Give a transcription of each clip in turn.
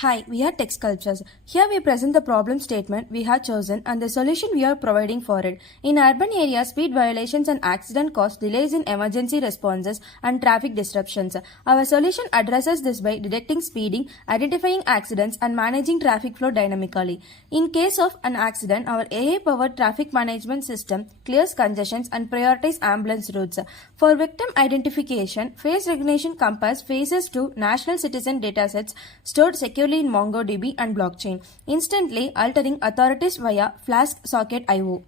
Hi, we are TechSculptors. Here we present the problem statement we have chosen and the solution we are providing for it. In urban areas, speed violations and accident cause delays in emergency responses and traffic disruptions. Our solution addresses this by detecting speeding, identifying accidents and managing traffic flow dynamically. In case of an accident, our AI-powered traffic management system clears congestions and prioritizes ambulance routes. For victim identification, face recognition compares faces to national citizen datasets stored securely in MongoDB and blockchain, instantly altering authorities via Flask socket IO.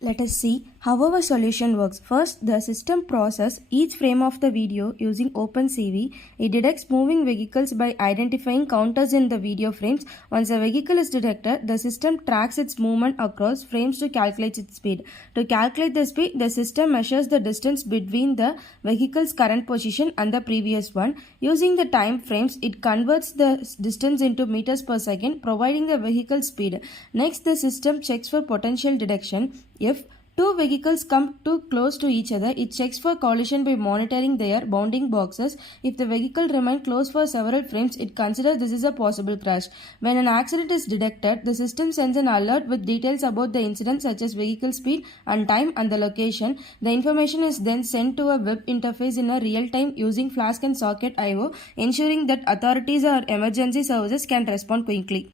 Let us see how our solution works. First, the system processes each frame of the video using OpenCV. It detects moving vehicles by identifying counters in the video frames. Once a vehicle is detected, the system tracks its movement across frames to calculate its speed. To calculate the speed, the system measures the distance between the vehicle's current position and the previous one. Using the time frames, it converts the distance into meters per second, providing the vehicle speed. Next, the system checks for potential detection. If two vehicles come too close to each other, it checks for collision by monitoring their bounding boxes. If the vehicle remains close for several frames, it considers this is a possible crash. When an accident is detected, the system sends an alert with details about the incident such as vehicle speed and time and the location. The information is then sent to a web interface in a real time using Flask and Socket IO, ensuring that authorities or emergency services can respond quickly.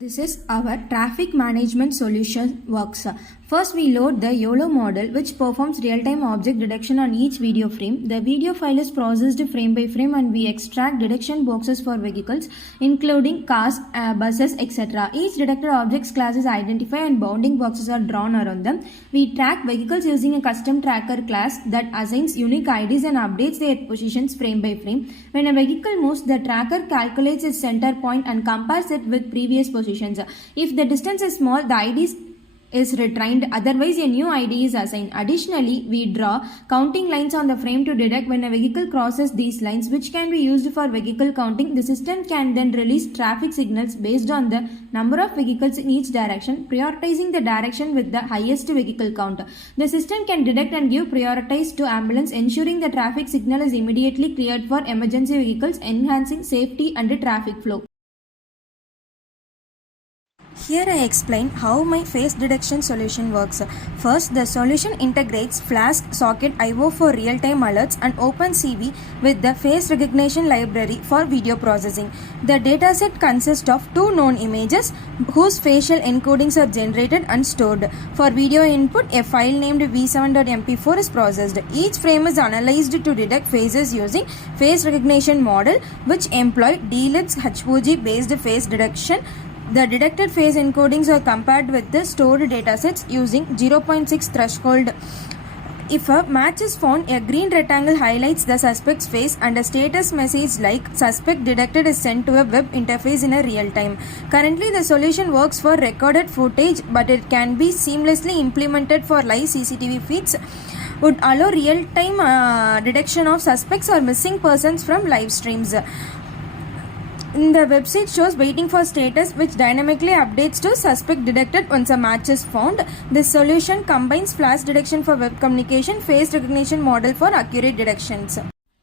This is our traffic management solution works. First, we load the YOLO model, which performs real-time object detection on each video frame. The video file is processed frame by frame and we extract detection boxes for vehicles, including cars, buses, etc. Each detected object's class is identified and bounding boxes are drawn around them. We track vehicles using a custom tracker class that assigns unique IDs and updates their positions frame by frame. When a vehicle moves, the tracker calculates its center point and compares it with previous positions. If the distance is small, the ID is retrained, otherwise a new ID is assigned. Additionally, we draw counting lines on the frame to detect when a vehicle crosses these lines, which can be used for vehicle counting. The system can then release traffic signals based on the number of vehicles in each direction, prioritizing the direction with the highest vehicle count. The system can detect and give prioritize to ambulance, ensuring the traffic signal is immediately cleared for emergency vehicles, enhancing safety and traffic flow. Here I explain how my face detection solution works. First, the solution integrates Flask Socket IO for real-time alerts and OpenCV with the face recognition library for video processing. The dataset consists of two known images whose facial encodings are generated and stored. For video input, a file named v7.mp4 is processed. Each frame is analyzed to detect faces using face recognition model, which employ DLIT's HOG based face detection. The detected face encodings are compared with the stored datasets using 0.6 threshold. If a match is found, a green rectangle highlights the suspect's face and a status message like suspect detected is sent to a web interface in a real time. Currently, the solution works for recorded footage, but it can be seamlessly implemented for live CCTV feeds. Would allow real-time detection of suspects or missing persons from live streams. The website shows waiting for status, which dynamically updates to suspect detected once a match is found. This solution combines flash detection for web communication, face recognition model for accurate detections.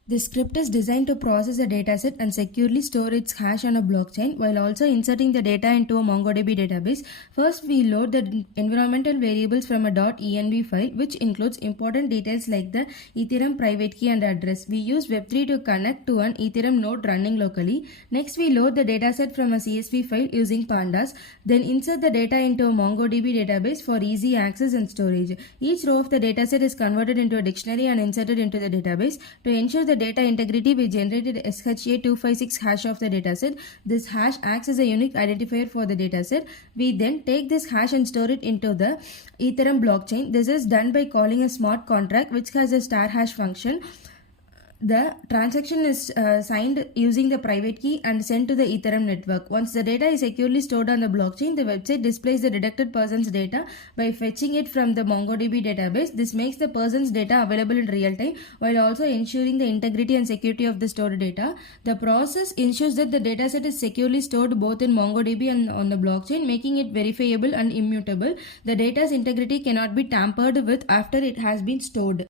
This script is designed to process a dataset and securely store its hash on a blockchain while also inserting the data into a MongoDB database. First, we load the environmental variables from a .env file, which includes important details like the Ethereum private key and address. We use Web3 to connect to an Ethereum node running locally. Next, we load the dataset from a CSV file using pandas, then insert the data into a MongoDB database for easy access and storage. Each row of the dataset is converted into a dictionary and inserted into the database. To ensure the data integrity, we generated SHA-256 hash of the dataset. This hash acts as a unique identifier for the dataset. We then take this hash and store it into the Ethereum blockchain. This is done by calling a smart contract which has a star hash function. The transaction is signed using the private key and sent to the Ethereum network. Once the data is securely stored on the blockchain, the website displays the detected person's data by fetching it from the MongoDB database. This makes the person's data available in real time while also ensuring the integrity and security of the stored data. The process ensures that the dataset is securely stored both in MongoDB and on the blockchain, making it verifiable and immutable. The data's integrity cannot be tampered with after it has been stored.